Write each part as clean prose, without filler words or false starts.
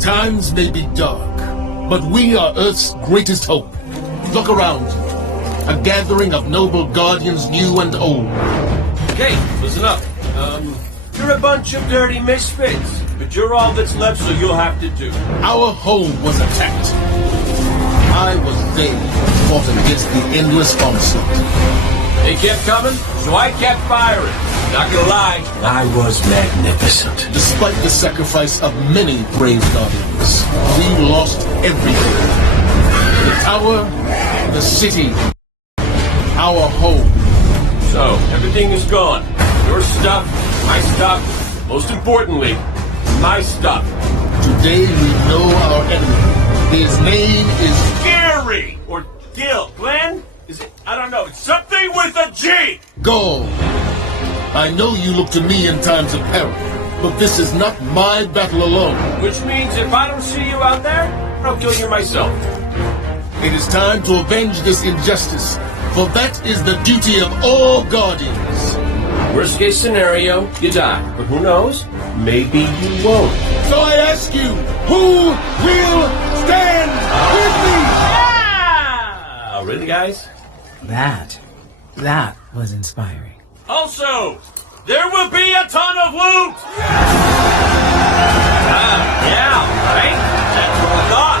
Times may be dark, but we are Earth's greatest hope. Look around you. A gathering of noble guardians, new and old. Okay, listen up. You're a bunch of dirty misfits, but you're all that's left, so you'll have to do. Our home was attacked. I was there, fought against the endless onslaught. They kept coming, so I kept firing. Not gonna lie, I was magnificent. Despite the sacrifice of many brave guardians, we lost everything. The tower, the city, our home. So, everything is gone. Your stuff, my stuff, most importantly, my stuff. Today we know our enemy. His name is Gary! Or Gil. Glenn? Is it? I don't know. It's something with a G! Gaul. I know you look to me in times of peril, but this is not my battle alone. Which means if I don't see you out there, I'll kill you myself. It is time to avenge this injustice, for that is the duty of all guardians. Worst case scenario, you die. But who knows? Maybe you won't. So I ask you, who will stand with me? Ah! Really, guys? That was inspiring. Also, there will be a ton of loot! Yeah, right? That's what I thought.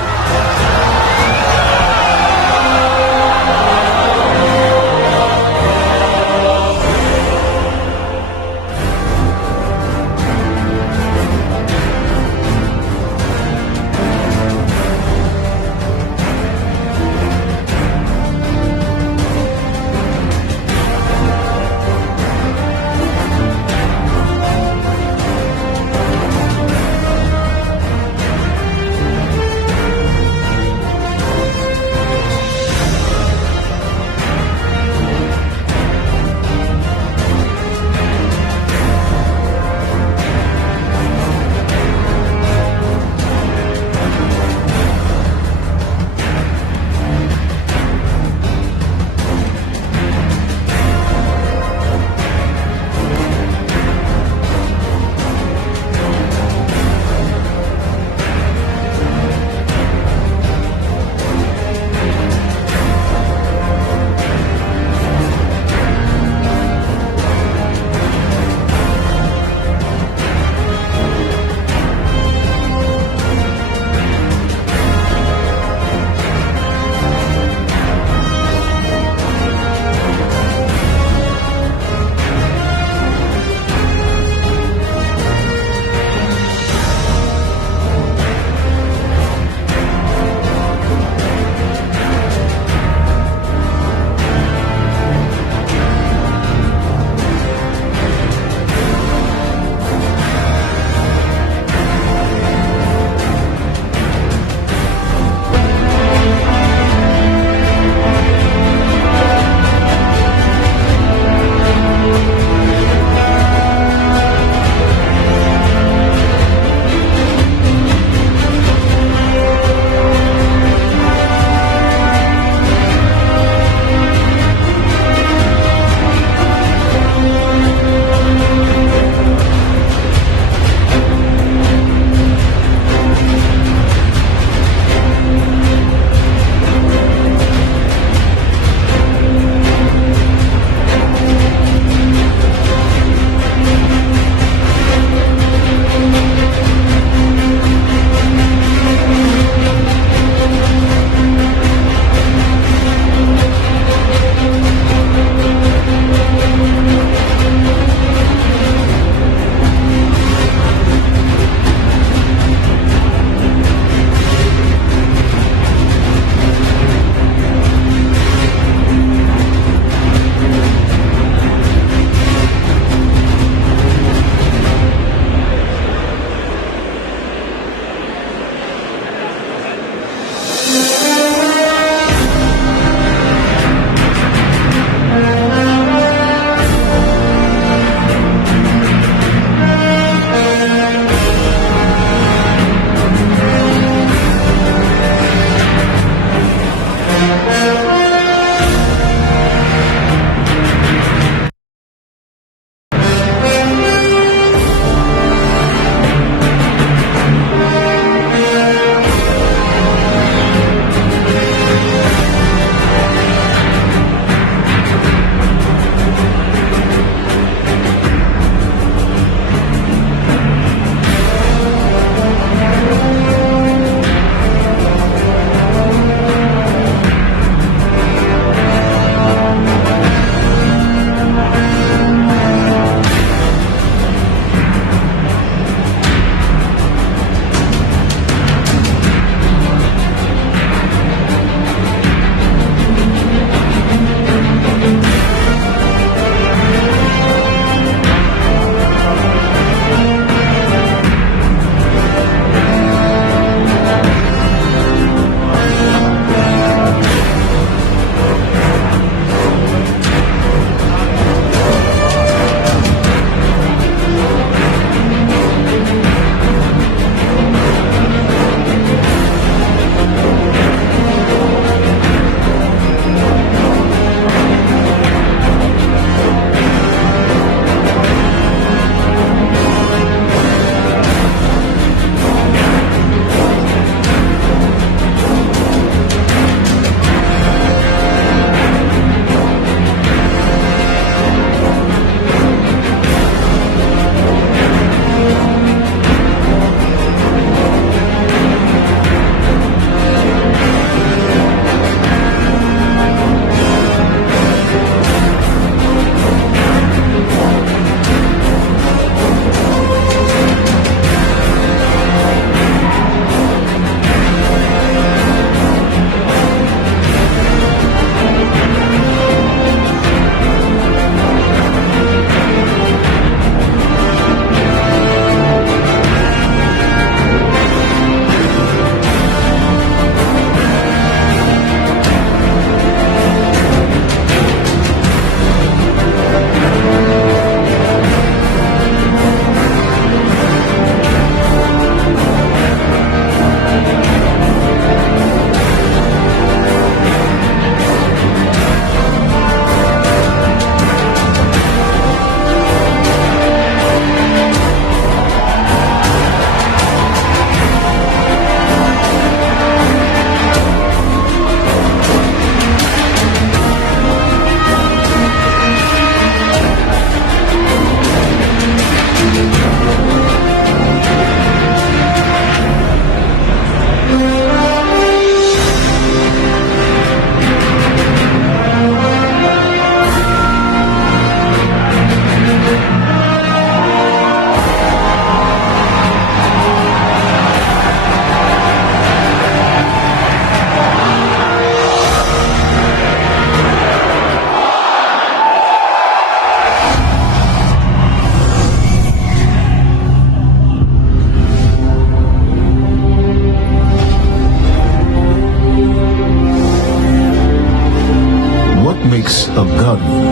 makes a guardian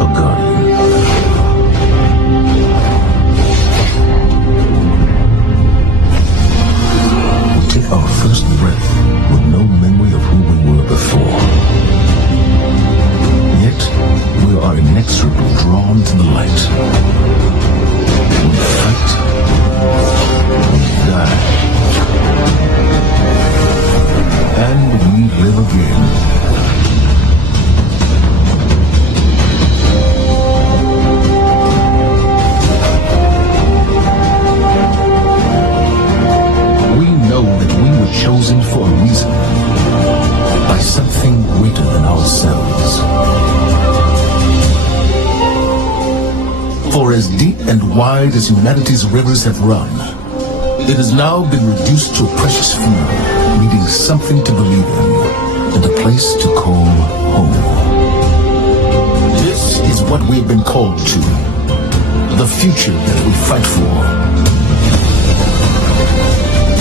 a guardian. We take our first breath with no memory of who we were before. Yet, we are inexorably drawn to the light. We fight, we die, and we live again. Chosen for a reason, by something greater than ourselves. For as deep and wide as humanity's rivers have run, it has now been reduced to a precious few, needing something to believe in, and a place to call home. This is what we have been called to, the future that we fight for.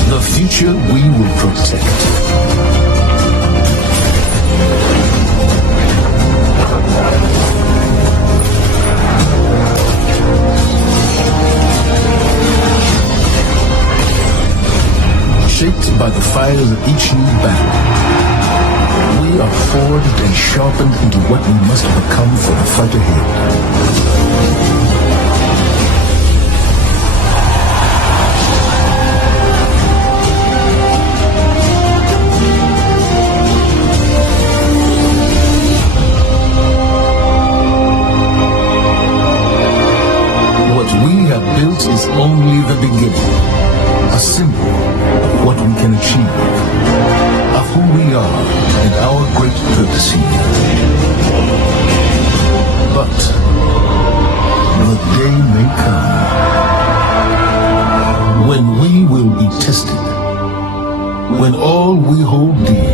The future we will protect. Shaped by the fires of each new battle, we are forged and sharpened into what we must become for the fight ahead. Built is only the beginning, a symbol of what we can achieve, of who we are and our great purpose here. But the day may come when we will be tested, when all we hold dear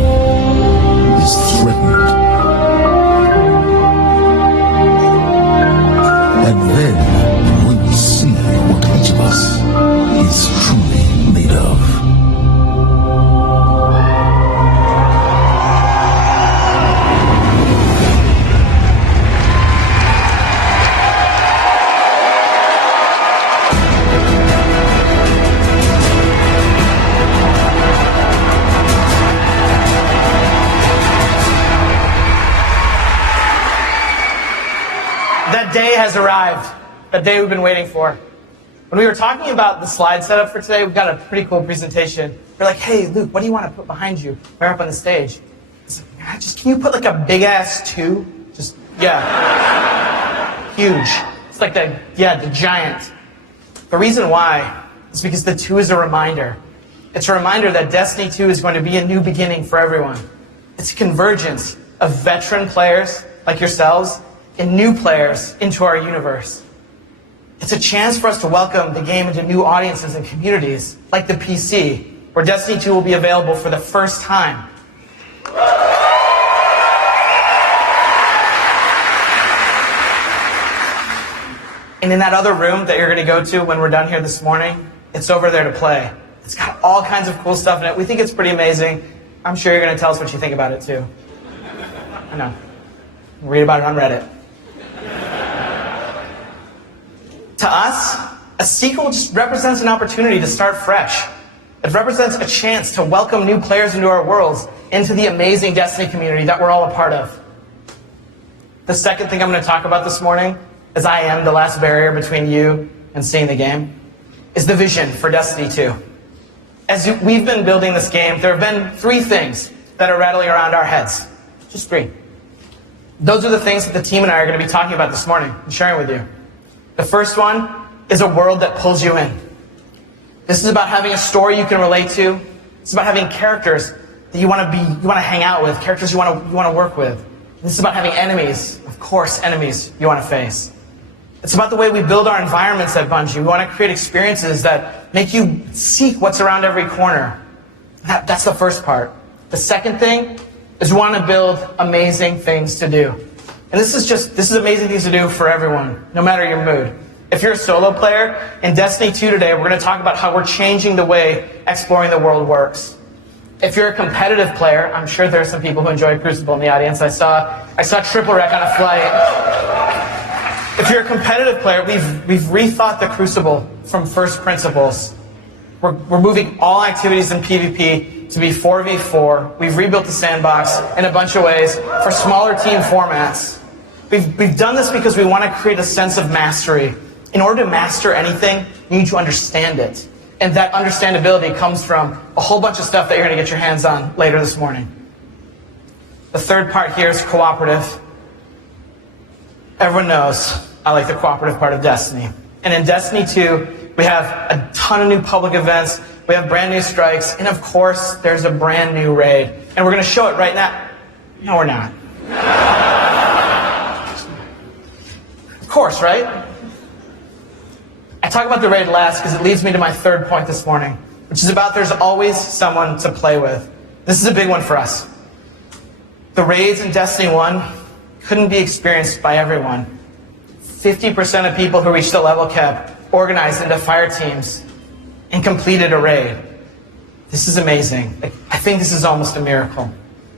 is threatened. And then see what each of us is truly made of. That day has arrived. That day we've been waiting for. When we were talking about the slide setup for today, we've got a pretty cool presentation. We're like, hey, Luke, what do you want to put behind you? We're up on the stage. It's like, can you put like a big ass 2? Just, yeah. Huge. It's like the giant. The reason why is because the 2 is a reminder. It's a reminder that Destiny 2 is going to be a new beginning for everyone. It's a convergence of veteran players like yourselves and new players into our universe. It's a chance for us to welcome the game into new audiences and communities, like the PC, where Destiny 2 will be available for the first time. And in that other room that you're going to go to when we're done here this morning, it's over there to play. It's got all kinds of cool stuff in it. We think it's pretty amazing. I'm sure you're going to tell us what you think about it, too. I know. Read about it on Reddit. To us, a sequel just represents an opportunity to start fresh. It represents a chance to welcome new players into our worlds, into the amazing Destiny community that we're all a part of. The second thing I'm going to talk about this morning, as I am the last barrier between you and seeing the game, is the vision for Destiny 2. As we've been building this game, there have been 3 things that are rattling around our heads. Just 3. Those are the things that the team and I are going to be talking about this morning and sharing with you. The first one is a world that pulls you in. This is about having a story you can relate to. It's about having characters that you want to hang out with, characters you want to work with. This is about having enemies, of course, enemies you want to face. It's about the way we build our environments at Bungie. We want to create experiences that make you seek what's around every corner. That's the first part. The second thing is we want to build amazing things to do. And this is amazing things to do for everyone, no matter your mood. If you're a solo player, in Destiny 2 today, we're going to talk about how we're changing the way exploring the world works. If you're a competitive player, I'm sure there are some people who enjoy Crucible in the audience. I saw Triple Wreck on a flight. If you're a competitive player, we've rethought the Crucible from first principles. We're moving all activities in PvP to be 4v4. We've rebuilt the sandbox in a bunch of ways for smaller team formats. We've done this because we want to create a sense of mastery. In order to master anything, you need to understand it. And that understandability comes from a whole bunch of stuff that you're going to get your hands on later this morning. The third part here is cooperative. Everyone knows I like the cooperative part of Destiny. And in Destiny 2, we have a ton of new public events, we have brand new strikes, and of course, there's a brand new raid. And we're going to show it right now. No, we're not. Of course, right? I talk about the raid last because it leads me to my third point this morning, which is about there's always someone to play with. This is a big one for us. The raids in Destiny 1 couldn't be experienced by everyone. 50% of people who reached the level cap organized into fire teams and completed a raid. This is amazing. I think this is almost a miracle.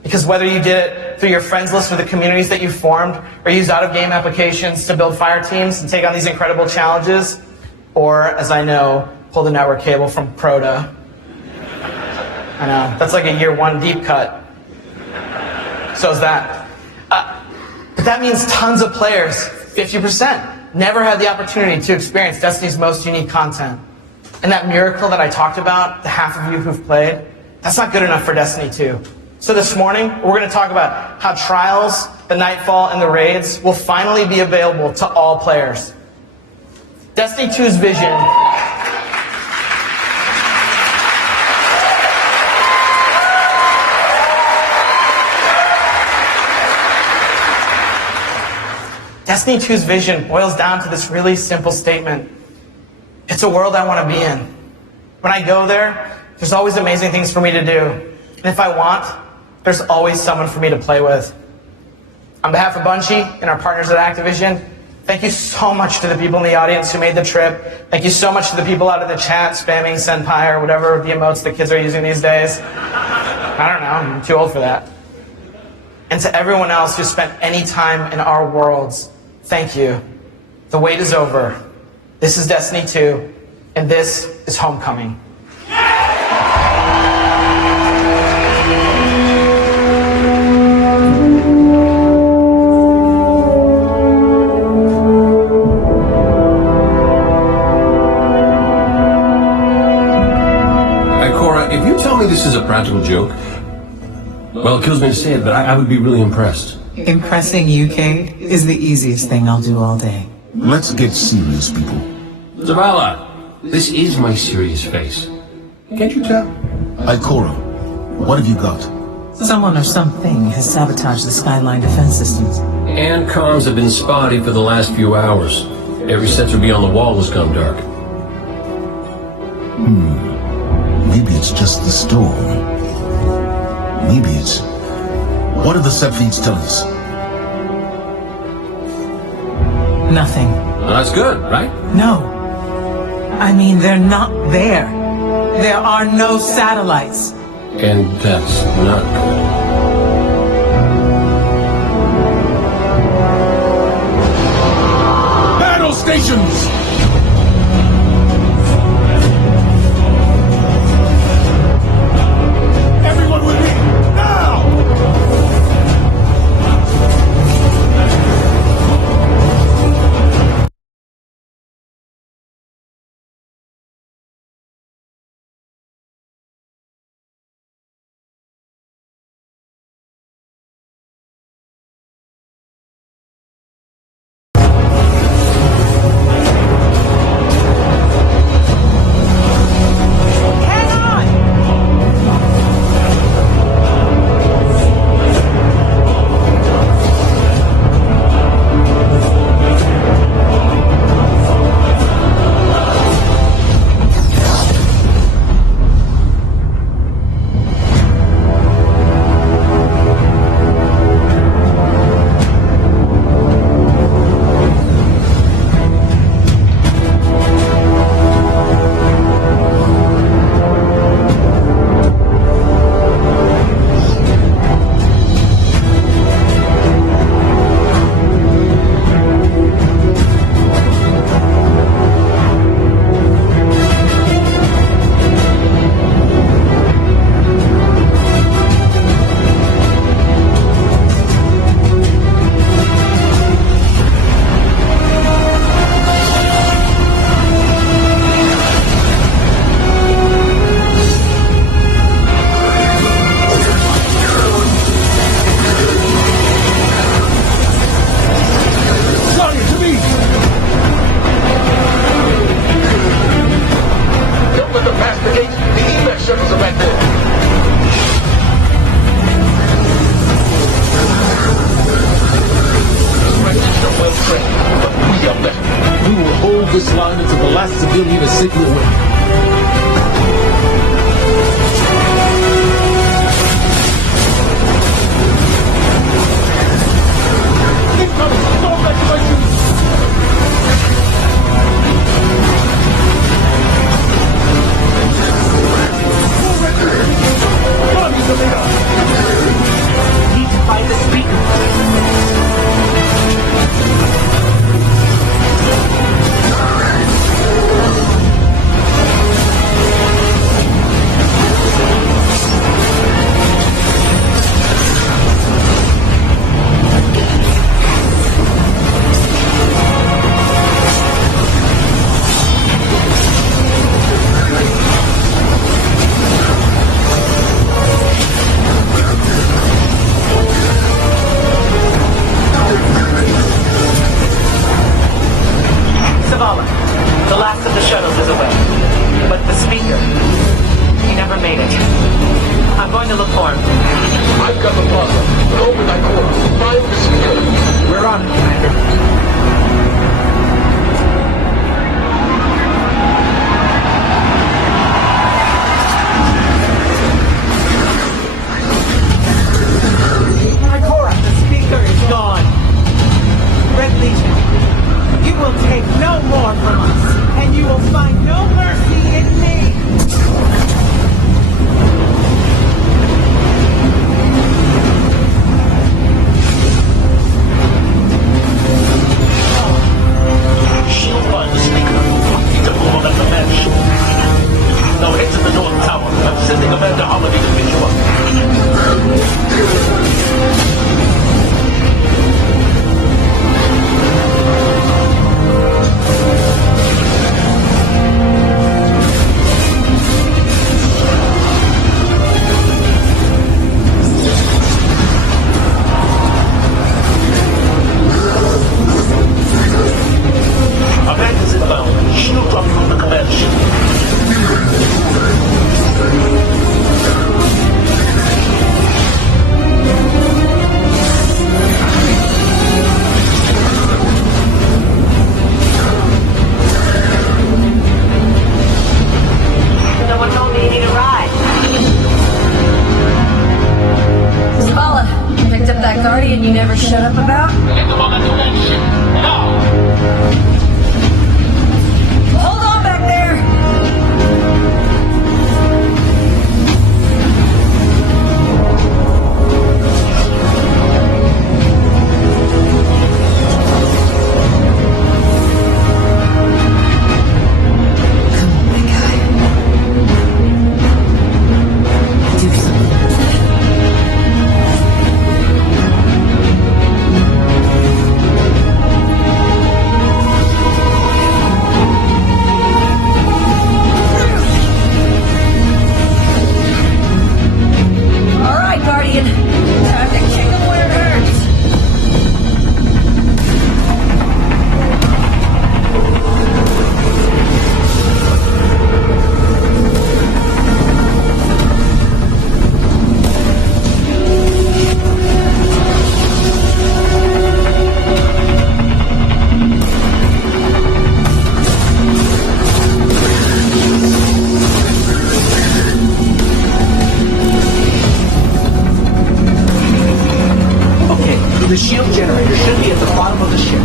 Because whether you did it through your friends list or the communities that you formed, or used out-of-game applications to build fire teams and take on these incredible challenges, or, as I know, pull the network cable from Proto. I know, that's like a year one deep cut. So's that. But that means tons of players, 50%, never had the opportunity to experience Destiny's most unique content. And that miracle that I talked about, the half of you who've played, that's not good enough for Destiny 2. So this morning, we're going to talk about how Trials, the Nightfall, and the raids will finally be available to all players. Destiny 2's vision Destiny 2's vision boils down to this really simple statement. It's a world I want to be in. When I go there, there's always amazing things for me to do. And if I want, there's always someone for me to play with. On behalf of Bungie and our partners at Activision, thank you so much to the people in the audience who made the trip. Thank you so much to the people out in the chat spamming Senpai or whatever the emotes the kids are using these days. I don't know, I'm too old for that. And to everyone else who spent any time in our worlds, thank you. The wait is over. This is Destiny 2, and this is Homecoming. If you tell me this is a practical joke, well, it kills me to say it, but I would be really impressed. Impressing UK is the easiest thing I'll do all day. Let's get serious, people. Zavala, this is my serious face. Can't you tell? Ikora, what have you got? Someone or something has sabotaged the Skyline defense systems. And comms have been spotty for the last few hours. Every sensor beyond the wall has gone dark. Maybe it's just the storm. Maybe it's... What do the set feeds tell us? Nothing. Well, that's good, right? No. I mean, they're not there. There are no satellites. And that's not good. Battle stations! Everyone with me, now! take me away. Keep coming! Don't evacuate! Come on, Mr. Leader! Need to find the speaker. Zavala, the last of the shuttles is away. But the speaker, he never made it. I'm going to look for him. I've got the plaza. Go with Ikora. Find the speaker. We're on it, Commander. Ikora, the speaker is gone. Red Legion, you will take no more from us, and you will find no mercy in me. She'll find the speaker. Need to move on at the match. Now head to the North Tower. I'm sending Amanda Holiday to pick you up. Amanda's inbound. She'll drop you on the command ship. No one told me you need a ride. Zavala, picked up that Guardian you never shut up about? Get them on the command ship. Now! Hold on back there! Come on, big guy. Do something. All right, Guardian. Time to kick him where it hurts. Okay, the shield generator should be at the bottom of the ship.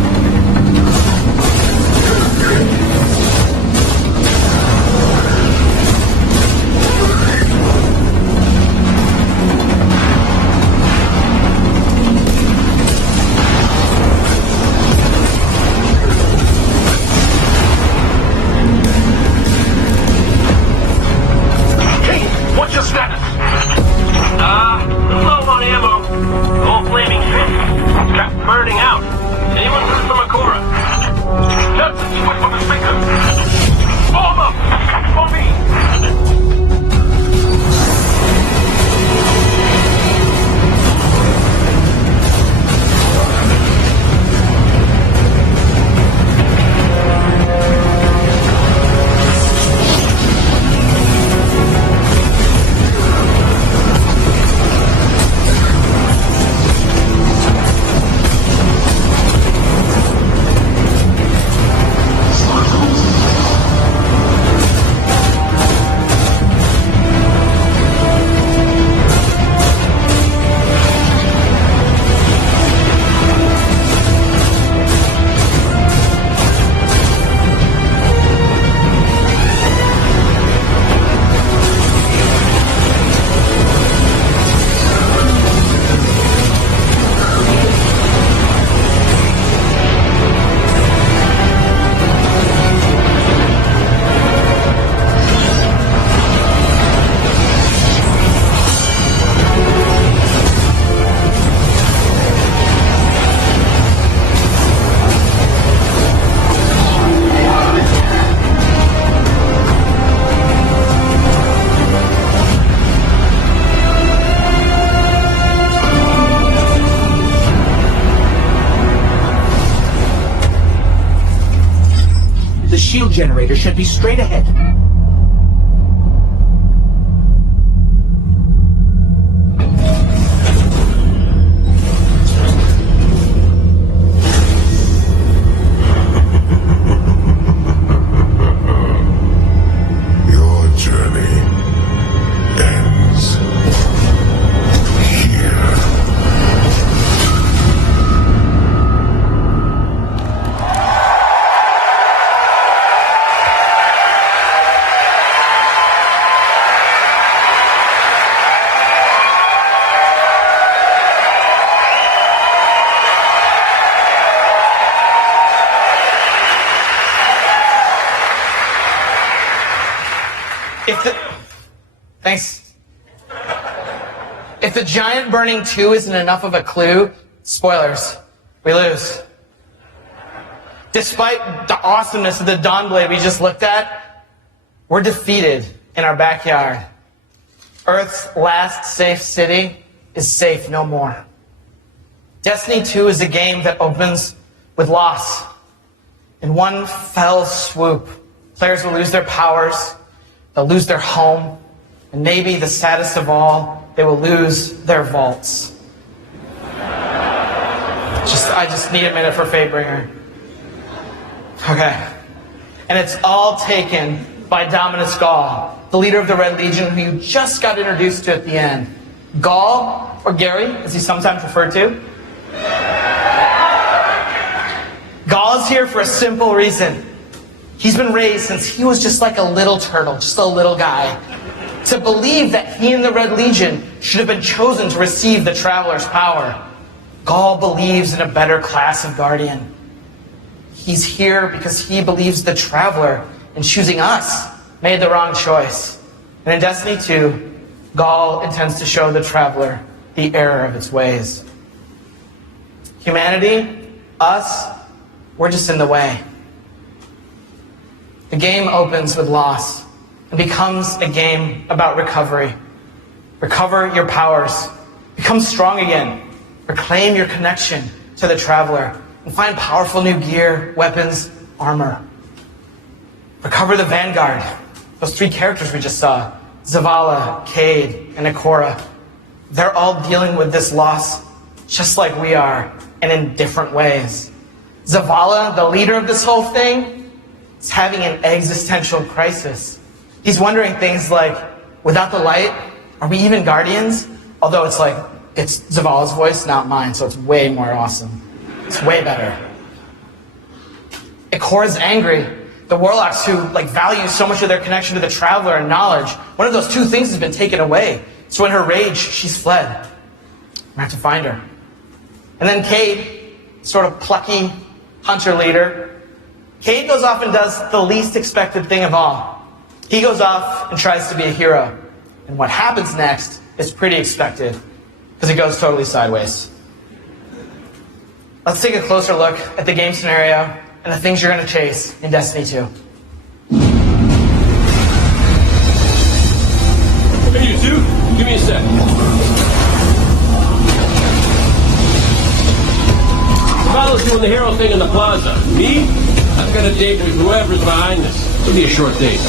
Hey, what's your status? Low on ammo. Old flaming ship. Kept burning out. Anyone heard from a generator should be straight ahead. Your journey ends here. Thanks. If the giant burning 2 isn't enough of a clue, spoilers, we lose. Despite the awesomeness of the Dawnblade we just looked at, we're defeated in our backyard. Earth's last safe city is safe no more. Destiny 2 is a game that opens with loss. In one fell swoop, players will lose their powers, they'll lose their home, and maybe the saddest of all, they will lose their vaults. I just need a minute for Fatebringer. Okay. And it's all taken by Dominus Gaul, the leader of the Red Legion who you just got introduced to at the end. Gaul, or Gary, as he's sometimes referred to. Gaul is here for a simple reason. He's been raised since he was just like a little turtle, just a little guy, to believe that he and the Red Legion should have been chosen to receive the Traveler's power. Gaul believes in a better class of Guardian. He's here because he believes the Traveler, in choosing us, made the wrong choice. And in Destiny 2, Gaul intends to show the Traveler the error of its ways. Humanity, us, we're just in the way. The game opens with loss and becomes a game about recovery. Recover your powers. Become strong again. Reclaim your connection to the Traveler and find powerful new gear, weapons, armor. Recover the Vanguard. Those 3 characters we just saw. Zavala, Cade, and Ikora. They're all dealing with this loss just like we are, and in different ways. Zavala, the leader of this whole thing, is having an existential crisis. He's wondering things like, without the light, are we even Guardians? Although it's Zavala's voice, not mine, so it's way more awesome. It's way better. Ikora's angry. The Warlocks who value so much of their connection to the Traveler and knowledge, one of those 2 things has been taken away. So in her rage, she's fled. We have to find her. And then Cade, sort of plucky hunter leader. Cade goes off and does the least expected thing of all. He goes off and tries to be a hero. And what happens next is pretty expected, because it goes totally sideways. Let's take a closer look at the game scenario and the things you're going to chase in Destiny 2. Hey, you two, give me a sec. Zavala's doing the hero thing in the plaza. Me? I've got a date with whoever's behind this. It'll be a short date.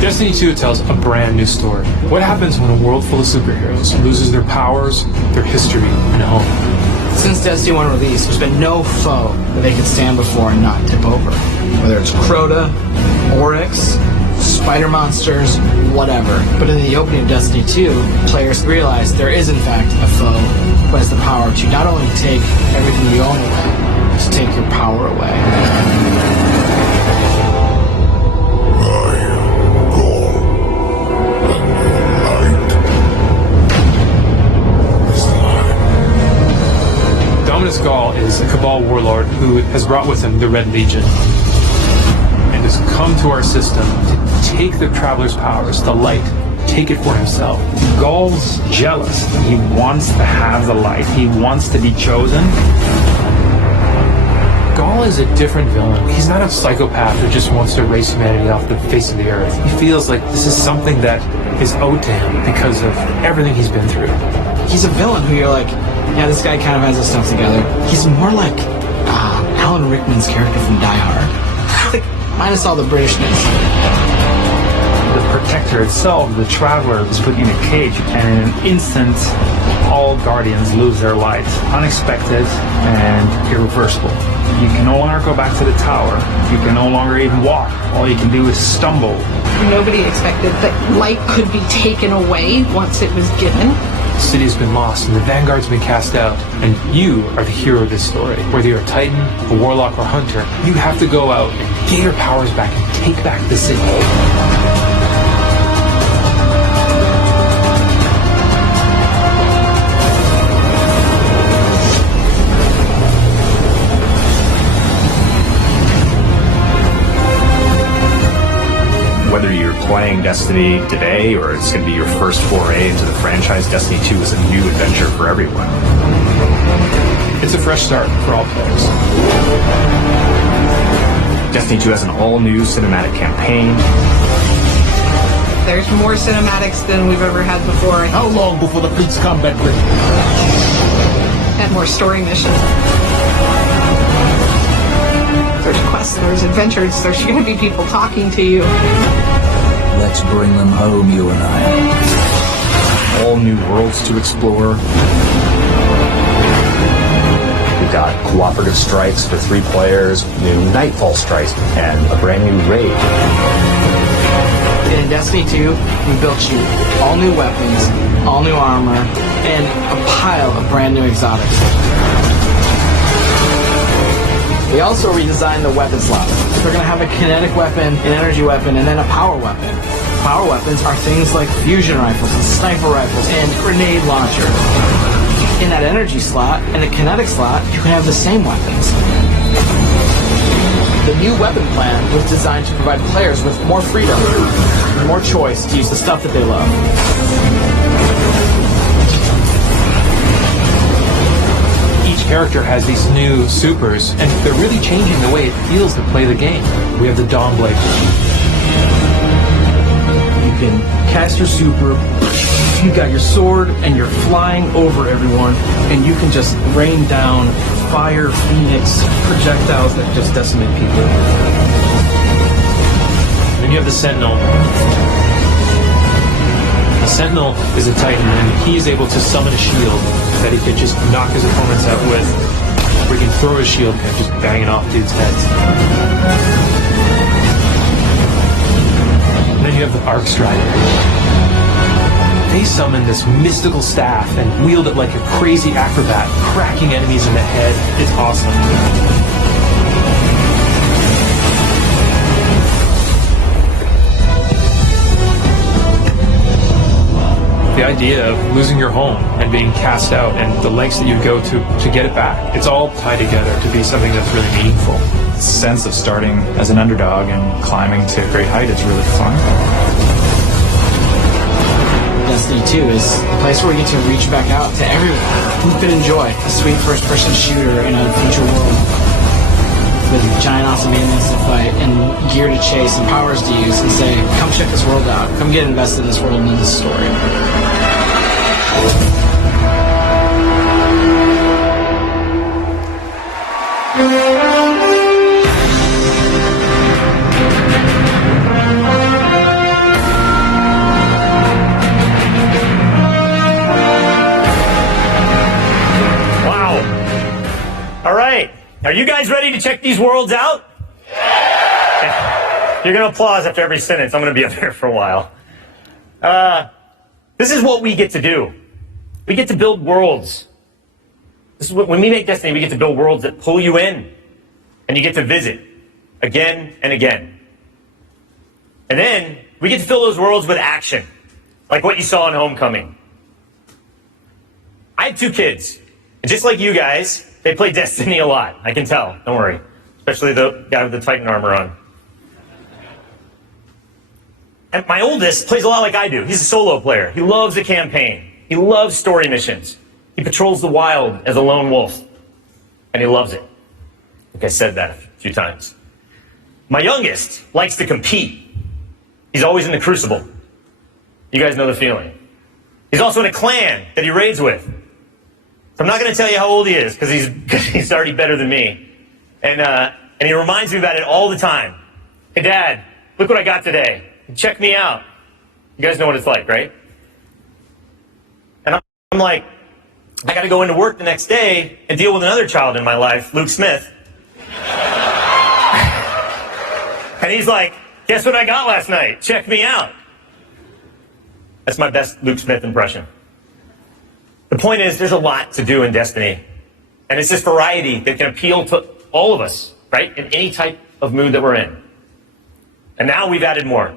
Destiny 2 tells a brand new story. What happens when a world full of superheroes loses their powers, their history, and home? Since Destiny 1 release, there's been no foe that they could stand before and not tip over. Whether it's Crota, Oryx, spider monsters, whatever. But in the opening of Destiny 2, players realize there is in fact a foe who has the power to not only take everything you own away, but to take your power away. Dominus Gaul is a Cabal warlord who has brought with him the Red Legion and has come to our system to take the Traveler's powers, the light, take it for himself. Gaul's jealous. He wants to have the light. He wants to be chosen. Gaul is a different villain. He's not a psychopath who just wants to erase humanity off the face of the earth. He feels like this is something that is owed to him because of everything he's been through. He's a villain who you're like, Yeah, this guy kind of has his stuff together. He's more like Alan Rickman's character from Die Hard. Like, minus all the Britishness. The Protector itself, the Traveler, is put in a cage, and in an instant, all Guardians lose their light. Unexpected and irreversible. You can no longer go back to the tower. You can no longer even walk. All you can do is stumble. Nobody expected that light could be taken away once it was given. The city has been lost, and the Vanguard's been cast out. And you are the hero of this story. Whether you're a Titan, a Warlock, or Hunter, you have to go out and get your powers back and take back the city. Whether you're playing Destiny today or it's going to be your first foray into the franchise, Destiny 2 is a new adventure for everyone. It's a fresh start for all players. Destiny 2 has an all-new cinematic campaign. There's more cinematics than we've ever had before. How long before the fleet's combat ready? And more story missions. There's quests, there's adventures, there's going to be people talking to you. Let's bring them home, you and I. All new worlds to explore. We've got cooperative strikes for 3 players, new Nightfall strikes, and a brand new raid. In Destiny 2, we built you all new weapons, all new armor, and a pile of brand new exotics. We also redesigned the weapon slot. We're going to have a kinetic weapon, an energy weapon, and then a power weapon. Power weapons are things like fusion rifles and sniper rifles and grenade launchers. In that energy slot and the kinetic slot, you can have the same weapons. The new weapon plan was designed to provide players with more freedom, more choice to use the stuff that they love. Character has these new supers, and they're really changing the way it feels to play the game. We have the Dawn Blade. You can cast your super, you got your sword, and you're flying over everyone, and you can just rain down fire, phoenix, projectiles that just decimate people. Then you have the Sentinel. The Sentinel is a Titan, and he is able to summon a shield that he can just knock his opponents out with, or he can throw his shield and just bang it off dudes' heads. And then you have the Arc Strider. They summon this mystical staff and wield it like a crazy acrobat, cracking enemies in the head. It's awesome. The idea of losing your home and being cast out and the lengths that you go to get it back, it's all tied together to be something that's really meaningful. The sense of starting as an underdog and climbing to a great height is really fun. Destiny 2 is a place where we get to reach back out to everyone who could enjoy a sweet first-person shooter in a future world with giant awesome aliens to fight and gear to chase and powers to use and say, come check this world out, come get invested in this world and in this story. Wow. All right. Are you guys ready to check these worlds out? Yeah. You're going to applause after every sentence. I'm going to be up here for a while. This is what we get to do. We get to build worlds. This is what, when we make Destiny, we get to build worlds that pull you in, and you get to visit again and again. And then we get to fill those worlds with action, like what you saw in Homecoming. I have 2 kids, and just like you guys, they play Destiny a lot. I can tell. Don't worry, especially the guy with the Titan armor on. And my oldest plays a lot like I do. He's a solo player. He loves the campaign. He loves story missions. He patrols the wild as a lone wolf. And he loves it. I think I said that a few times. My youngest likes to compete. He's always in the Crucible. You guys know the feeling. He's also in a clan that he raids with. So I'm not going to tell you how old he is because he's already better than me. And he reminds me about it all the time. Hey, Dad, look what I got today. Check me out. You guys know what it's like, right? And I'm like, I got to go into work the next day and deal with another child in my life, Luke Smith. And he's like, guess what I got last night? Check me out. That's my best Luke Smith impression. The point is, there's a lot to do in Destiny. And it's this variety that can appeal to all of us, right? In any type of mood that we're in. And now we've added more.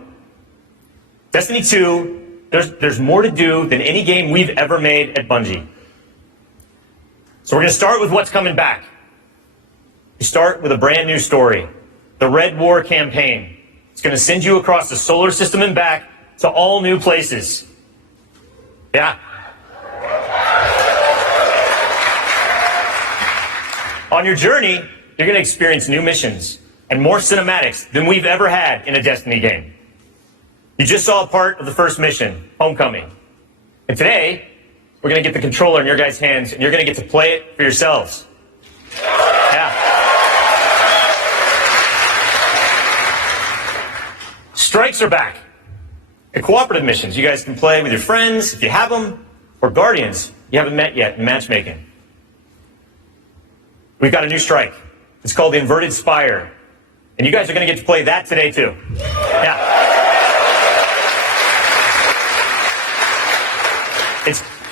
Destiny 2, there's more to do than any game we've ever made at Bungie. So we're going to start with what's coming back. We start with a brand new story. The Red War campaign. It's going to send you across the solar system and back to all new places. Yeah. On your journey, you're going to experience new missions and more cinematics than we've ever had in a Destiny game. You just saw a part of the first mission, Homecoming. And today, we're going to get the controller in your guys' hands, and you're going to get to play it for yourselves. Yeah. Strikes are back. The cooperative missions you guys can play with your friends, if you have them, or Guardians you haven't met yet in matchmaking. We've got a new strike. It's called the Inverted Spire. And you guys are going to get to play that today, too. Yeah.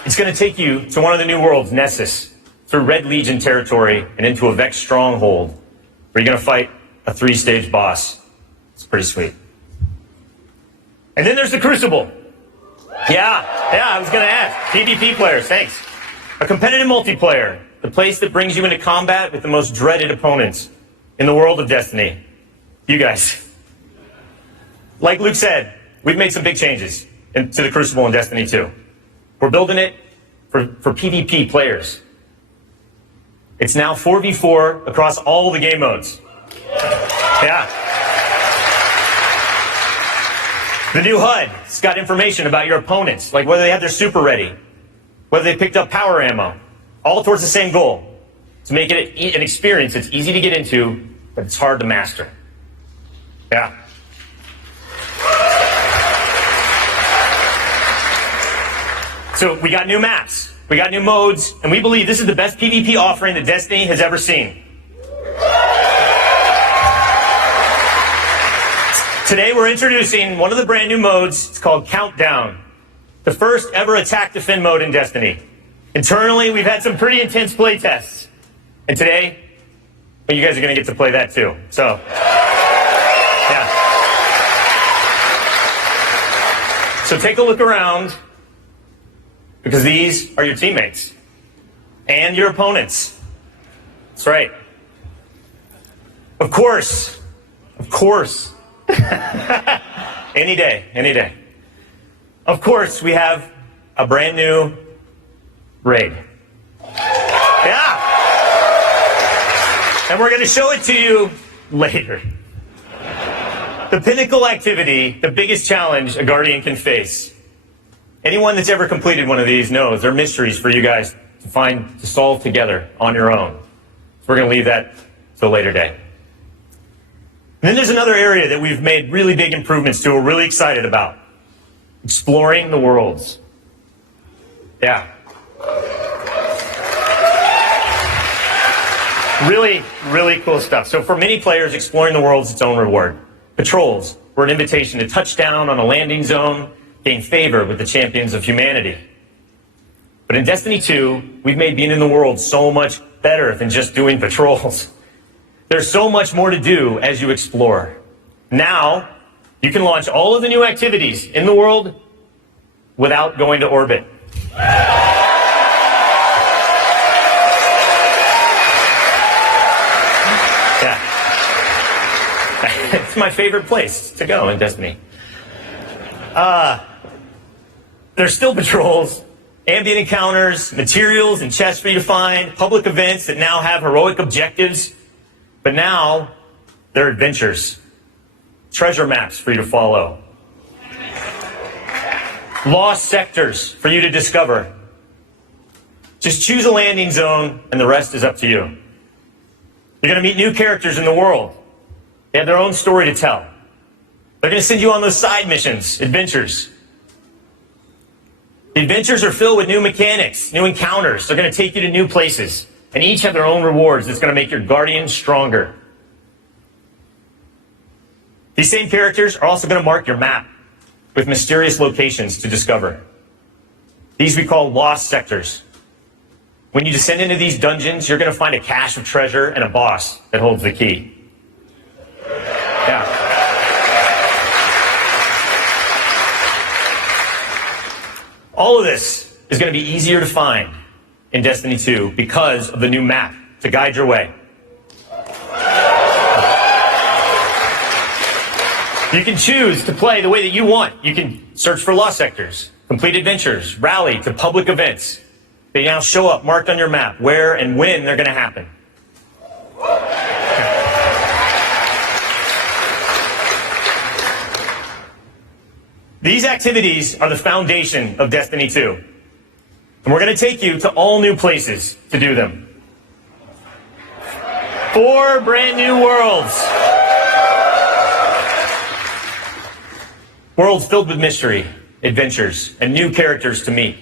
It's going to take you to one of the new worlds, Nessus, through Red Legion territory and into a Vex stronghold, where you're going to fight a 3-stage boss. It's pretty sweet. And then there's the Crucible. Yeah, I was going to ask. PvP players, thanks. A competitive multiplayer, the place that brings you into combat with the most dreaded opponents in the world of Destiny. You guys. Like Luke said, we've made some big changes to the Crucible in Destiny 2. We're building it for PvP players. It's now 4v4 across all the game modes. Yeah. The new HUD's got information about your opponents, like whether they have their super ready, whether they picked up power ammo, all towards the same goal, to make it an experience that's easy to get into, but it's hard to master. Yeah. So we got new maps, we got new modes, and we believe this is the best PvP offering that Destiny has ever seen. Today we're introducing one of the brand new modes. It's called Countdown. The first ever attack defend mode in Destiny. Internally, we've had some pretty intense play tests. And today, you guys are going to get to play that too. So, yeah. So take a look around, because these are your teammates and your opponents. That's right. Of course. Any day. Of course, we have a brand new raid. Yeah. And we're going to show it to you later. The pinnacle activity, the biggest challenge a Guardian can face. Anyone that's ever completed one of these knows they're mysteries for you guys to solve together on your own. So we're going to leave that to a later day. And then there's another area that we've made really big improvements to, we're really excited about. Exploring the worlds. Yeah. Really, really cool stuff. So for many players, exploring the world is its own reward. Patrols were an invitation to touch down on a landing zone, gain favor with the champions of humanity. But in Destiny 2, we've made being in the world so much better than just doing patrols. There's so much more to do as you explore. Now, you can launch all of the new activities in the world without going to orbit. Yeah. It's my favorite place to go in Destiny. There's still patrols, ambient encounters, materials and chests for you to find, public events that now have heroic objectives. But now, they're adventures. Treasure maps for you to follow. Lost sectors for you to discover. Just choose a landing zone, and the rest is up to you. You're going to meet new characters in the world. They have their own story to tell. They're going to send you on those side missions, adventures. The adventures are filled with new mechanics, new encounters. They're going to take you to new places, and each have their own rewards that's going to make your guardian stronger. These same characters are also going to mark your map with mysterious locations to discover. These we call lost sectors. When you descend into these dungeons, you're going to find a cache of treasure and a boss that holds the key. Yeah. All of this is going to be easier to find in Destiny 2 because of the new map to guide your way. You can choose to play the way that you want. You can search for lost sectors, complete adventures, rally to public events. They now show up marked on your map where and when they're going to happen. These activities are the foundation of Destiny 2. And we're going to take you to all new places to do them. 4 brand new worlds. Worlds filled with mystery, adventures, and new characters to meet.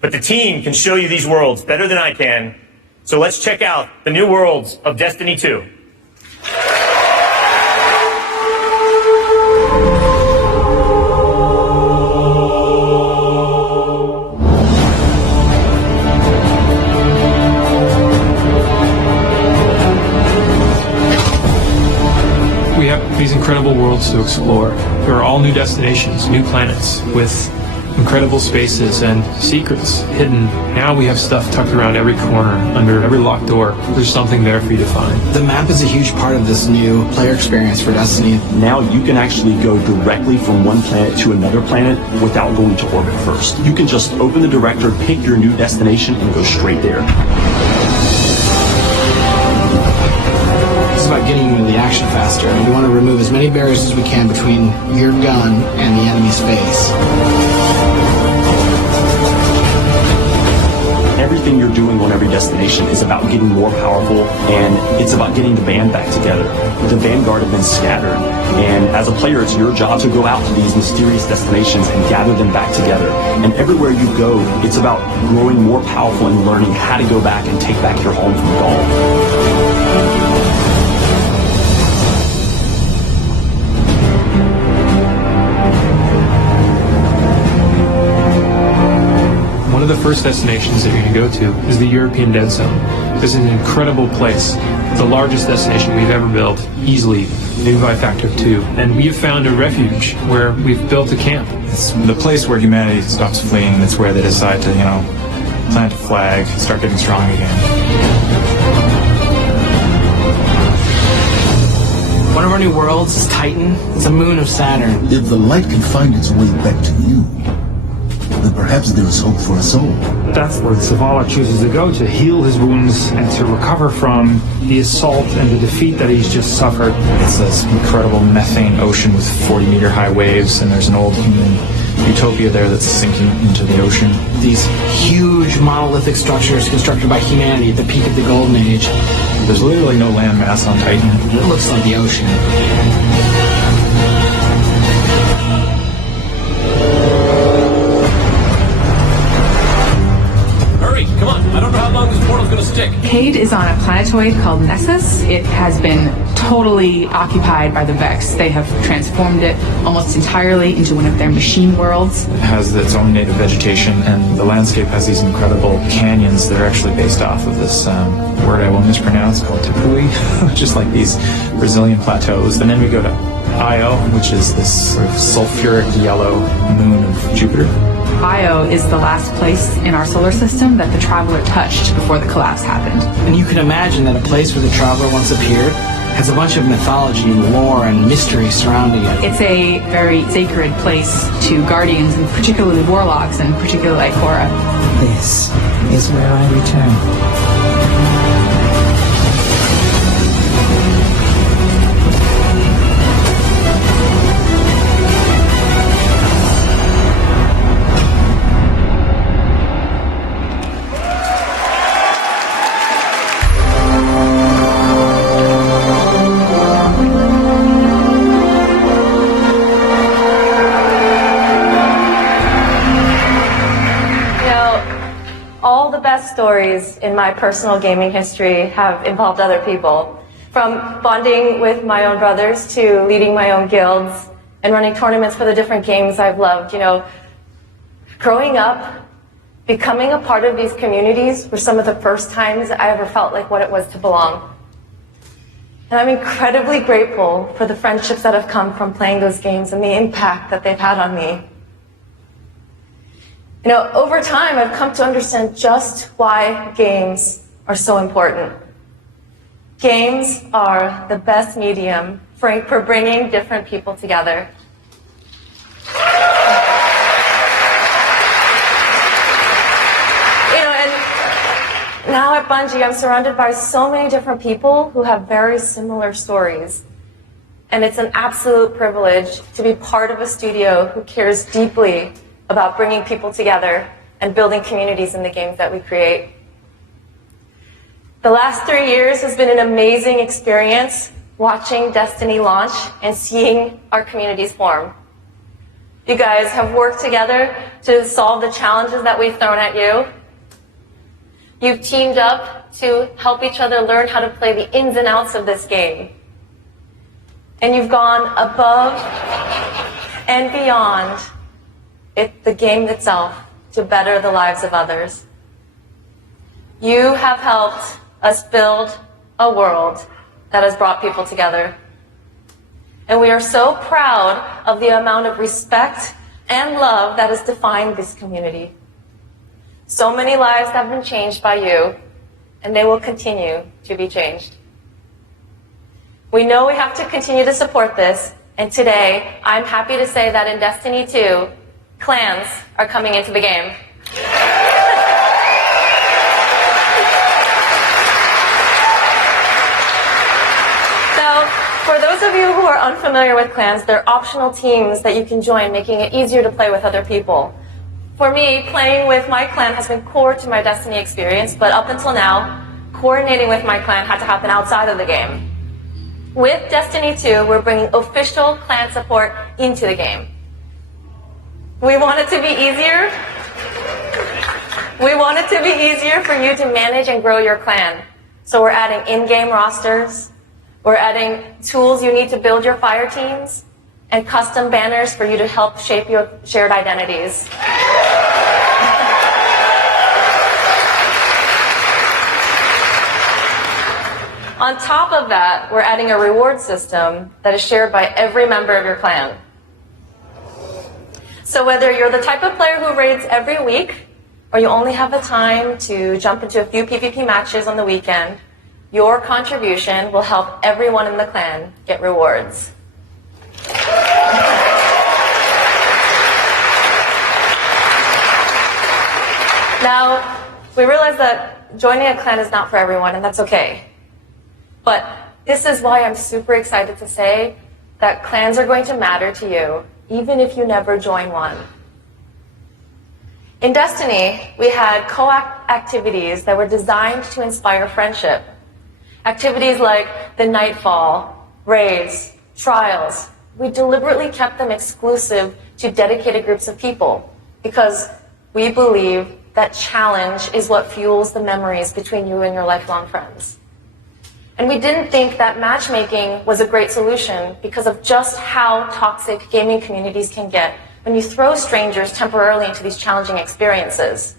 But the team can show you these worlds better than I can, so let's check out the new worlds of Destiny 2. We have these incredible worlds to explore. There are all new destinations, new planets, with incredible spaces and secrets hidden. Now we have stuff tucked around every corner, under every locked door. There's something there for you to find. The map is a huge part of this new player experience for Destiny. Now you can actually go directly from one planet to another planet without going to orbit first. You can just open the director, pick your new destination, and go straight there. It's about getting into the action faster. We want to remove as many barriers as we can between your gun and the enemy's face. Everything you're doing on every destination is about getting more powerful, and it's about getting the band back together. The Vanguard have been scattered, and as a player, it's your job to go out to these mysterious destinations and gather them back together. And everywhere you go, it's about growing more powerful and learning how to go back and take back your home from Gaul. One of the first destinations that you're going to go to is the European Dead Zone. This is an incredible place. It's the largest destination we've ever built, easily, maybe by a factor of 2. And we have found a refuge where we've built a camp. It's the place where humanity stops fleeing. It's where they decide to, plant a flag, start getting strong again. One of our new worlds is Titan. It's a moon of Saturn. If the light can find its way back to you, then perhaps there is hope for us all. That's where Zavala chooses to go to heal his wounds and to recover from the assault and the defeat that he's just suffered. It's this incredible methane ocean with 40-meter high waves, and there's an old human utopia there that's sinking into the ocean. These huge monolithic structures constructed by humanity at the peak of the Golden Age. There's literally no land mass on Titan. It looks like the ocean. Come on, I don't know how long this portal's gonna stick. Cade is on a planetoid called Nessus. It has been totally occupied by the Vex. They have transformed it almost entirely into one of their machine worlds. It has its own native vegetation, and the landscape has these incredible canyons that are actually based off of this word I will mispronounce called Tepui, just like these Brazilian plateaus. And then we go to Io, which is this sort of sulfuric yellow moon of Jupiter. Io is the last place in our solar system that the Traveler touched before the collapse happened. And you can imagine that a place where the Traveler once appeared has a bunch of mythology and lore and mystery surrounding it. It's a very sacred place to Guardians, and particularly Warlocks, and particularly Ikora. This is where I return. best stories in my personal gaming history have involved other people. From bonding with my own brothers to leading my own guilds and running tournaments for the different games I've loved. You know, growing up, becoming a part of these communities were some of the first times I ever felt like what it was to belong. And I'm incredibly grateful for the friendships that have come from playing those games and the impact that they've had on me. You know, over time, I've come to understand just why games are so important. Games are the best medium for bringing different people together. You know, and now at Bungie, I'm surrounded by so many different people who have very similar stories. And it's an absolute privilege to be part of a studio who cares deeply about bringing people together and building communities in the games that we create. The last 3 years has been an amazing experience watching Destiny launch and seeing our communities form. You guys have worked together to solve the challenges that we've thrown at you. You've teamed up to help each other learn how to play the ins and outs of this game. And you've gone above and beyond the game itself to better the lives of others. You have helped us build a world that has brought people together. And we are so proud of the amount of respect and love that has defined this community. So many lives have been changed by you, and they will continue to be changed. We know we have to continue to support this, and today I'm happy to say that in Destiny 2, clans are coming into the game. Now, for those of you who are unfamiliar with clans, they're optional teams that you can join, making it easier to play with other people. For me, playing with my clan has been core to my Destiny experience, but up until now, coordinating with my clan had to happen outside of the game. With Destiny 2, we're bringing official clan support into the game. We want it to be easier. We want it to be easier for you to manage and grow your clan. So we're adding in-game rosters. We're adding tools you need to build your fire teams and custom banners for you to help shape your shared identities. On top of that, we're adding a reward system that is shared by every member of your clan. So whether you're the type of player who raids every week, or you only have the time to jump into a few PvP matches on the weekend, your contribution will help everyone in the clan get rewards. Now, we realize that joining a clan is not for everyone, and that's okay. But this is why I'm super excited to say that clans are going to matter to you, even if you never join one. In Destiny, we had co-op activities that were designed to inspire friendship. Activities like the Nightfall, raids, trials. We deliberately kept them exclusive to dedicated groups of people because we believe that challenge is what fuels the memories between you and your lifelong friends. And we didn't think that matchmaking was a great solution because of just how toxic gaming communities can get when you throw strangers temporarily into these challenging experiences.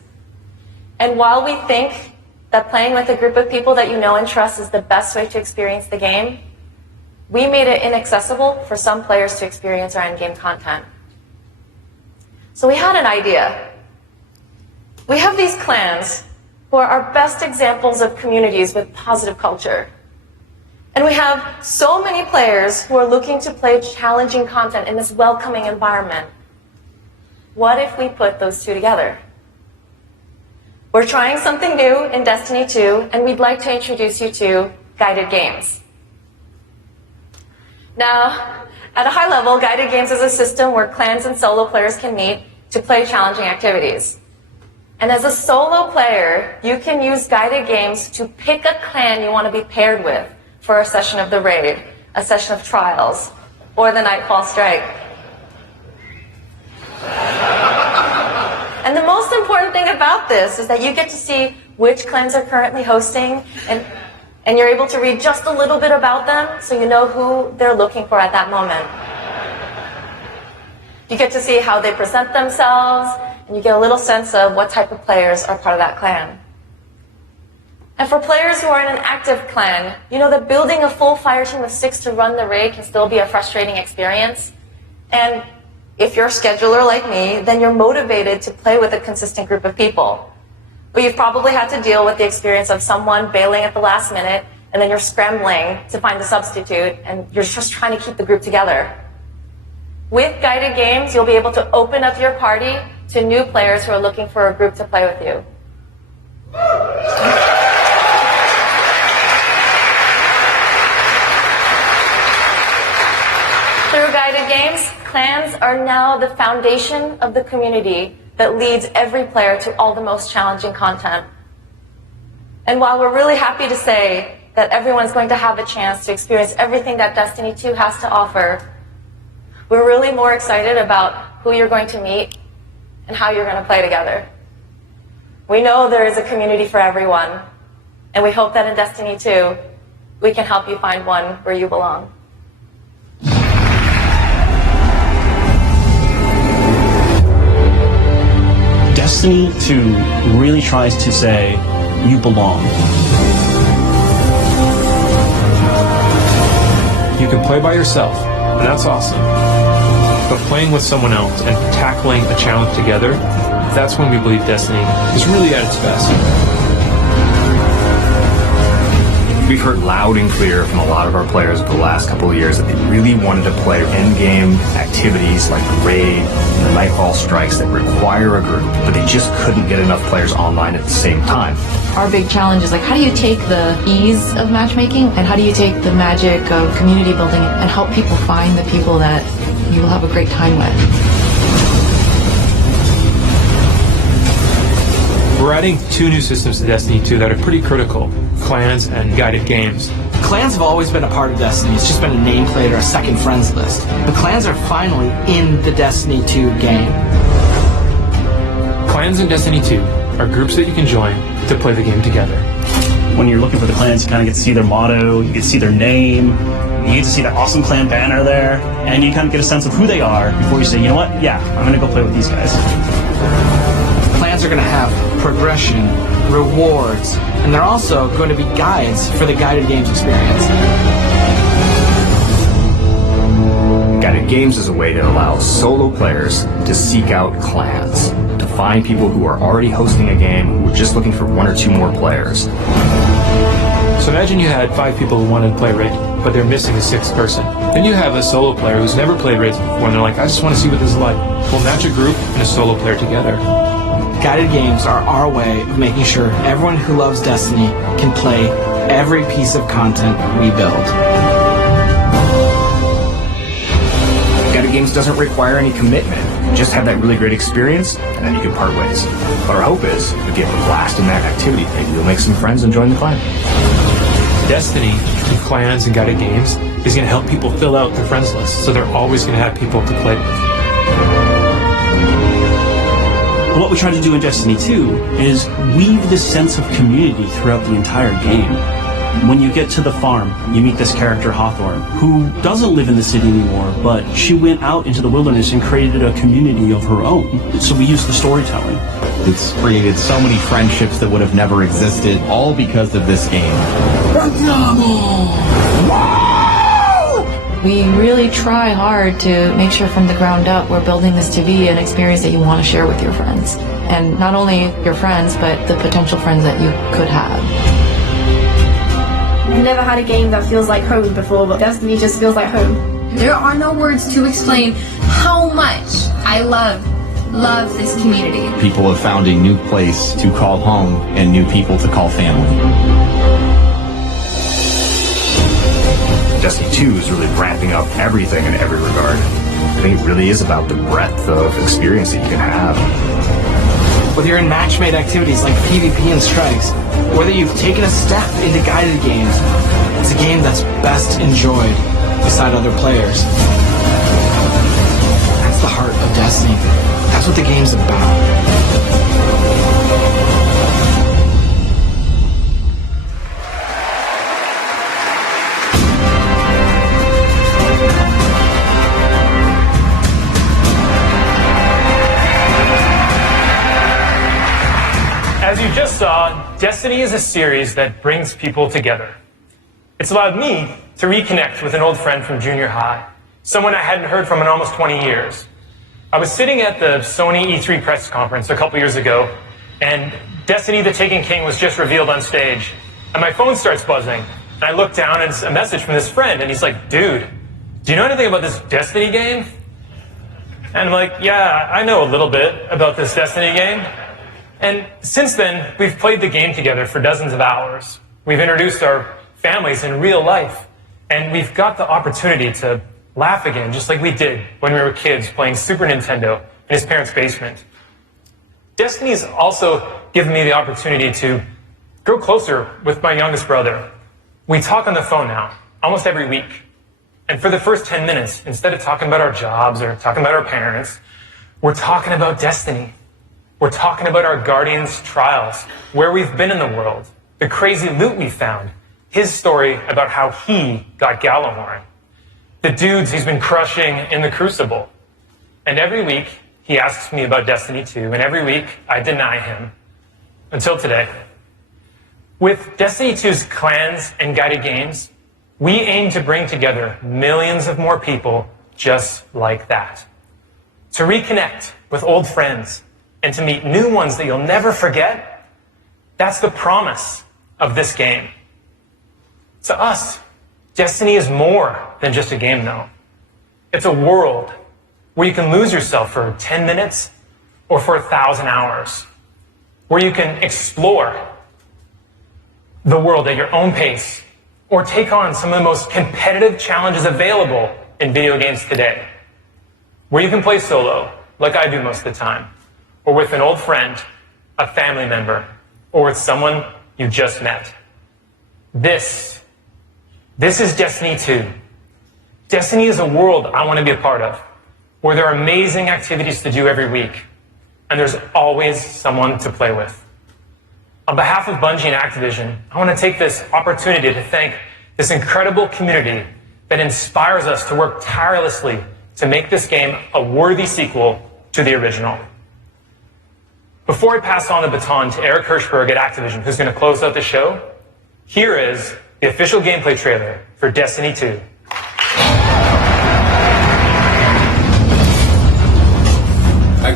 And while we think that playing with a group of people that you know and trust is the best way to experience the game, we made it inaccessible for some players to experience our in-game content. So we had an idea. We have these clans who are our best examples of communities with positive culture. And we have so many players who are looking to play challenging content in this welcoming environment. What if we put those two together? We're trying something new in Destiny 2, and we'd like to introduce you to guided games. Now, at a high level, guided games is a system where clans and solo players can meet to play challenging activities. And as a solo player, you can use guided games to pick a clan you want to be paired with for a session of the raid, a session of trials, or the Nightfall Strike. And the most important thing about this is that you get to see which clans are currently hosting, and you're able to read just a little bit about them so you know who they're looking for at that moment. You get to see how they present themselves, and you get a little sense of what type of players are part of that clan. And for players who are in an active clan, you know that building a full fire team of 6 to run the raid can still be a frustrating experience. And if you're a scheduler like me, then you're motivated to play with a consistent group of people. But you've probably had to deal with the experience of someone bailing at the last minute, and then you're scrambling to find a substitute, and you're just trying to keep the group together. With guided games, you'll be able to open up your party to new players who are looking for a group to play with you. Through guided games, clans are now the foundation of the community that leads every player to all the most challenging content. And while we're really happy to say that everyone's going to have a chance to experience everything that Destiny 2 has to offer, we're really more excited about who you're going to meet and how you're going to play together. We know there is a community for everyone, and we hope that in Destiny 2, we can help you find one where you belong. Destiny 2 really tries to say, you belong. You can play by yourself, and that's awesome. But playing with someone else and tackling a challenge together, that's when we believe Destiny is really at its best. We've heard loud and clear from a lot of our players over the last couple of years that they really wanted to play in-game activities like the raid and the Nightfall strikes that require a group, but they just couldn't get enough players online at the same time. Our big challenge is like, how do you take the ease of matchmaking and how do you take the magic of community building and help people find the people that you will have a great time with? We're adding 2 new systems to Destiny 2 that are pretty critical: clans and guided games. Clans have always been a part of Destiny. It's just been a nameplate or a second friends list. But clans are finally in the Destiny 2 game. Clans in Destiny 2 are groups that you can join to play the game together. When you're looking for the clans, you kind of get to see their motto, you get to see their name, you get to see that awesome clan banner there, and you kind of get a sense of who they are before you say, you know what, yeah, I'm going to go play with these guys. Clans are going to have progression, rewards, and they're also going to be guides for the guided games experience. Guided games is a way to allow solo players to seek out clans, to find people who are already hosting a game who are just looking for 1 or 2 more players. So imagine you had 5 people who wanted to play Raid, but they're missing a 6th person. Then you have a solo player who's never played Raids before, and they're like, I just want to see what this is like. We'll match a group and a solo player together. Guided games are our way of making sure everyone who loves Destiny can play every piece of content we build. Guided games doesn't require any commitment. You just have that really great experience, and then you can part ways. But our hope is you'll get a blast in that activity, maybe you'll make some friends and join the clan. Destiny, through clans and guided games, is going to help people fill out their friends list, so they're always going to have people to play with. What we try to do in Destiny 2 is weave this sense of community throughout the entire game. When you get to the farm, you meet this character, Hawthorne, who doesn't live in the city anymore, but she went out into the wilderness and created a community of her own. So we use the storytelling. It's created so many friendships that would have never existed, all because of this game. We really try hard to make sure from the ground up we're building this to be an experience that you want to share with your friends. And not only your friends, but the potential friends that you could have. I've never had a game that feels like home before, but Destiny just feels like home. There are no words to explain how much I love this community. People have found a new place to call home and new people to call family. Destiny 2 is really ramping up everything in every regard. I think it really is about the breadth of experience that you can have. Whether you're in match-made activities like PvP and strikes, whether you've taken a step into guided games, it's a game that's best enjoyed beside other players. That's the heart of Destiny. That's what the game's about. just saw, Destiny is a series that brings people together. It's allowed me to reconnect with an old friend from junior high, someone I hadn't heard from in almost 20 years. I was sitting at the Sony E3 press conference a couple years ago, and Destiny the Taken King was just revealed on stage, and my phone starts buzzing, and I look down and it's a message from this friend, and he's like, dude, do you know anything about this Destiny game? And I'm like, yeah, I know a little bit about this Destiny game. And since then, we've played the game together for dozens of hours. We've introduced our families in real life. And we've got the opportunity to laugh again, just like we did when we were kids playing Super Nintendo in his parents' basement. Destiny's also given me the opportunity to grow closer with my youngest brother. We talk on the phone now, almost every week. And for the first 10 minutes, instead of talking about our jobs or talking about our parents, we're talking about Destiny. We're talking about our Guardian's trials, where we've been in the world, the crazy loot we found, his story about how he got Gallahorn, the dudes he's been crushing in the Crucible. And every week, he asks me about Destiny 2, and every week, I deny him. Until today. With Destiny 2's clans and guided games, we aim to bring together millions of more people just like that. To reconnect with old friends, and to meet new ones that you'll never forget, that's the promise of this game. To us, Destiny is more than just a game, though. It's a world where you can lose yourself for 10 minutes or for 1,000 hours, where you can explore the world at your own pace or take on some of the most competitive challenges available in video games today, where you can play solo, like I do most of the time, or with an old friend, a family member, or with someone you just met. This is Destiny 2. Destiny is a world I want to be a part of, where there are amazing activities to do every week, and there's always someone to play with. On behalf of Bungie and Activision, I want to take this opportunity to thank this incredible community that inspires us to work tirelessly to make this game a worthy sequel to the original. Before I pass on the baton to Eric Hirschberg at Activision, who's going to close out the show, here is the official gameplay trailer for Destiny 2.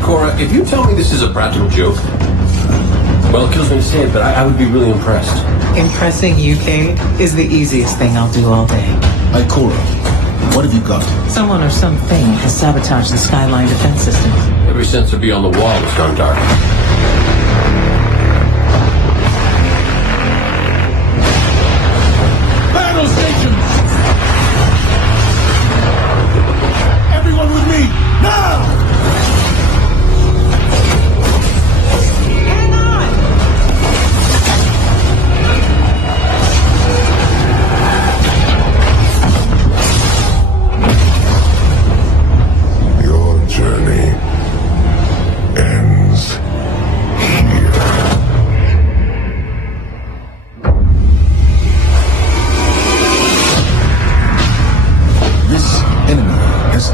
Cora, if you tell me this is a practical joke, well, it kills me to say it, but I would be really impressed. Impressing you, Cade, is the easiest thing I'll do all day. Ikora, what have you got? Someone or something has sabotaged the Skyline defense system. Every sensor beyond the wall has gone dark. Battle stations! Everyone with me, now!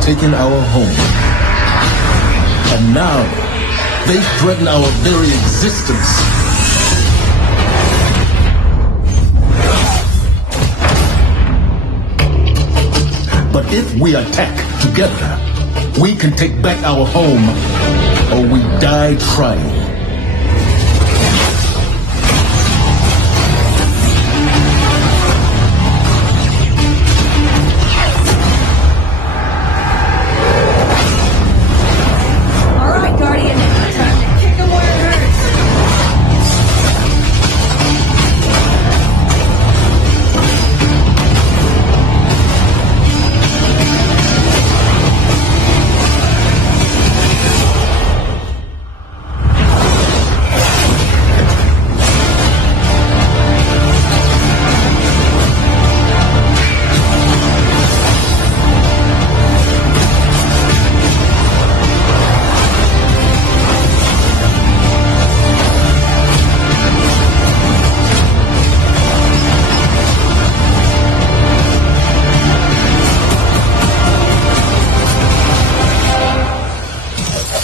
Taken our home. And now, they threaten our very existence. But if we attack together, we can take back our home, or we die trying.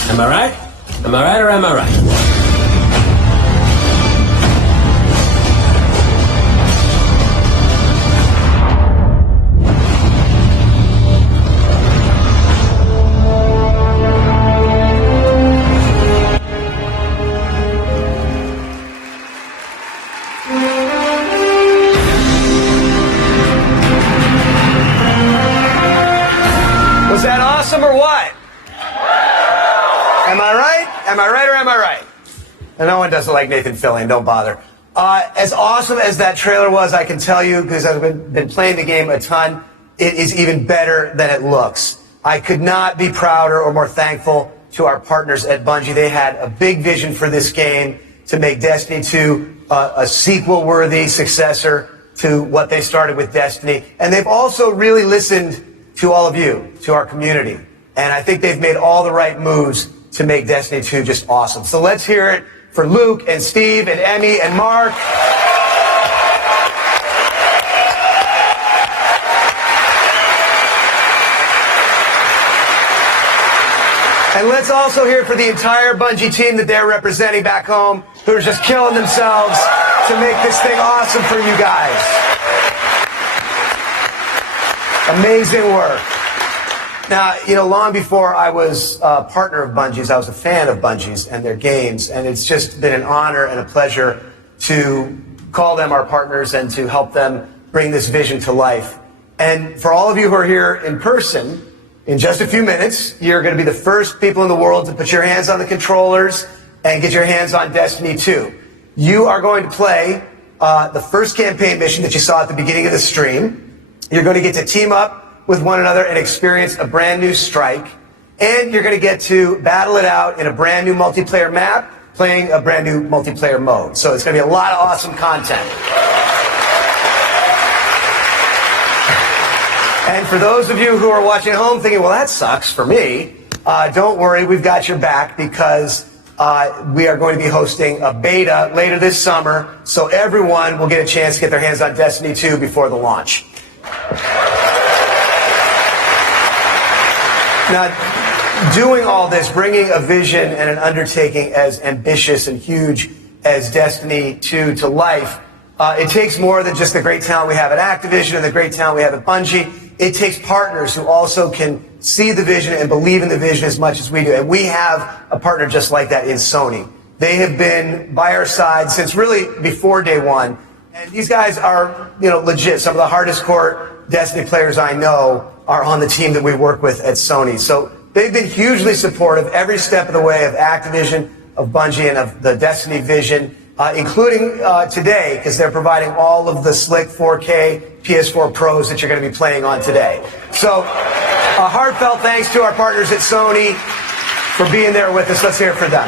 Am I right? Am I right or am I right? Am I right? Am I right or am I right? And no one doesn't like Nathan Fillion, don't bother. As awesome as that trailer was, I can tell you, because I've been playing the game a ton, it is even better than it looks. I could not be prouder or more thankful to our partners at Bungie. They had a big vision for this game to make Destiny 2 a sequel-worthy successor to what they started with Destiny. And they've also really listened to all of you, to our community. And I think they've made all the right moves to make Destiny 2 just awesome. So let's hear it for Luke and Steve and Emmy and Mark. And let's also hear for the entire Bungie team that they're representing back home, who are just killing themselves to make this thing awesome for you guys. Amazing work. Now, you know, long before I was a partner of Bungie's, I was a fan of Bungie's and their games, and it's just been an honor and a pleasure to call them our partners and to help them bring this vision to life. And for all of you who are here in person, in just a few minutes, you're going to be the first people in the world to put your hands on the controllers and get your hands on Destiny 2. You are going to play the first campaign mission that you saw at the beginning of the stream. You're going to get to team up with one another and experience a brand new strike. And you're going to get to battle it out in a brand new multiplayer map, playing a brand new multiplayer mode. So it's going to be a lot of awesome content. And for those of you who are watching at home thinking, well, that sucks for me, don't worry, we've got your back, because we are going to be hosting a beta later this summer, so everyone will get a chance to get their hands on Destiny 2 before the launch. Now, doing all this, bringing a vision and an undertaking as ambitious and huge as Destiny 2 to life, it takes more than just the great talent we have at Activision and the great talent we have at Bungie. It takes partners who also can see the vision and believe in the vision as much as we do. And we have a partner just like that in Sony. They have been by our side since really before day one. And these guys are, you know, legit. Some of the hardest core Destiny players I know are on the team that we work with at Sony. So they've been hugely supportive every step of the way of Activision, of Bungie, and of the Destiny vision, including today, because they're providing all of the slick 4K PS4 Pros that you're going to be playing on today. So a heartfelt thanks to our partners at Sony for being there with us. Let's hear it for them.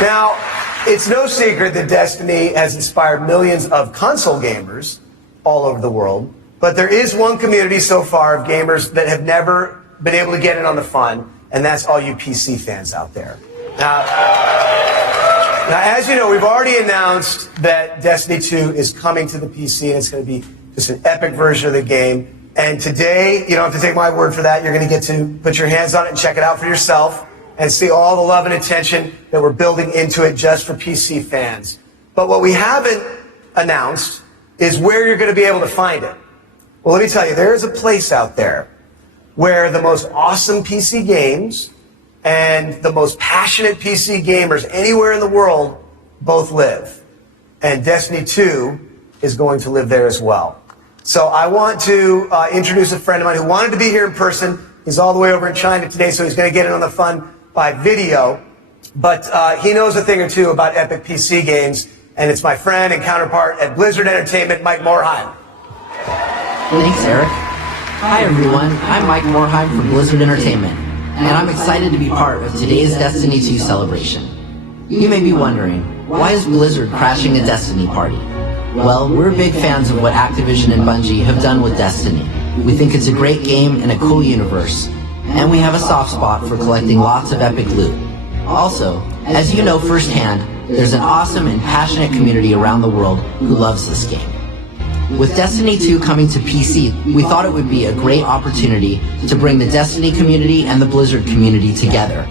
Now, it's no secret that Destiny has inspired millions of console gamers all over the world, but there is one community so far of gamers that have never been able to get in on the fun, and that's all you PC fans out there. Now, as you know, we've already announced that Destiny 2 is coming to the PC, and it's going to be just an epic version of the game. And today, you don't have to take my word for that. You're going to get to put your hands on it and check it out for yourself and see all the love and attention that we're building into it just for PC fans. But what we haven't announced is where you're going to be able to find it. Well, let me tell you, there is a place out there where the most awesome PC games and the most passionate PC gamers anywhere in the world both live. And Destiny 2 is going to live there as well. So I want to introduce a friend of mine who wanted to be here in person. He's all the way over in China today, so he's going to get in on the fun by video. But he knows a thing or two about epic PC games, and it's my friend and counterpart at Blizzard Entertainment, Mike Morheim. Thanks, Eric. Hi, everyone. I'm Mike Morheim from Blizzard Entertainment, and I'm excited to be part of today's Destiny 2 celebration. You may be wondering, why is Blizzard crashing a Destiny party? Well, we're big fans of what Activision and Bungie have done with Destiny. We think it's a great game and a cool universe, and we have a soft spot for collecting lots of epic loot. Also, as you know firsthand, there's an awesome and passionate community around the world who loves this game. With Destiny 2 coming to PC, we thought it would be a great opportunity to bring the Destiny community and the Blizzard community together.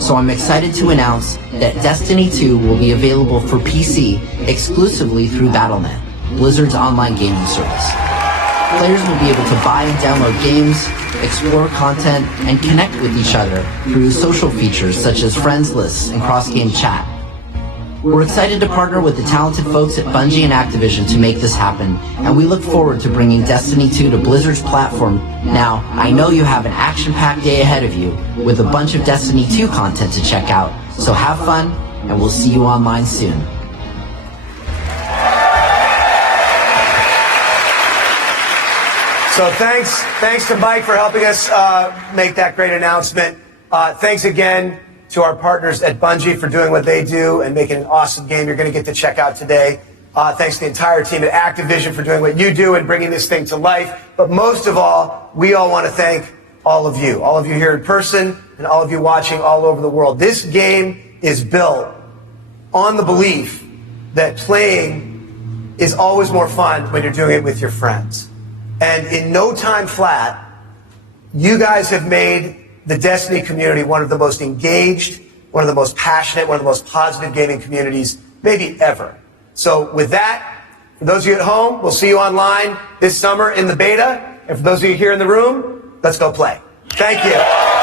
So I'm excited to announce that Destiny 2 will be available for PC exclusively through Battle.net, Blizzard's online gaming service. Players will be able to buy and download games, explore content, and connect with each other through social features such as friends lists and cross-game chat. We're excited to partner with the talented folks at Bungie and Activision to make this happen, and we look forward to bringing Destiny 2 to Blizzard's platform. Now, I know you have an action-packed day ahead of you with a bunch of Destiny 2 content to check out, so have fun, and we'll see you online soon. So thanks to Mike for helping us make that great announcement. Thanks again to our partners at Bungie for doing what they do and making an awesome game you're going to get to check out today. Thanks to the entire team at Activision for doing what you do and bringing this thing to life. But most of all, we all want to thank all of you here in person and all of you watching all over the world. This game is built on the belief that playing is always more fun when you're doing it with your friends. And in no time flat, you guys have made the Destiny community one of the most engaged, one of the most passionate, one of the most positive gaming communities maybe ever. So with that, for those of you at home, we'll see you online this summer in the beta. And for those of you here in the room, let's go play. Thank you.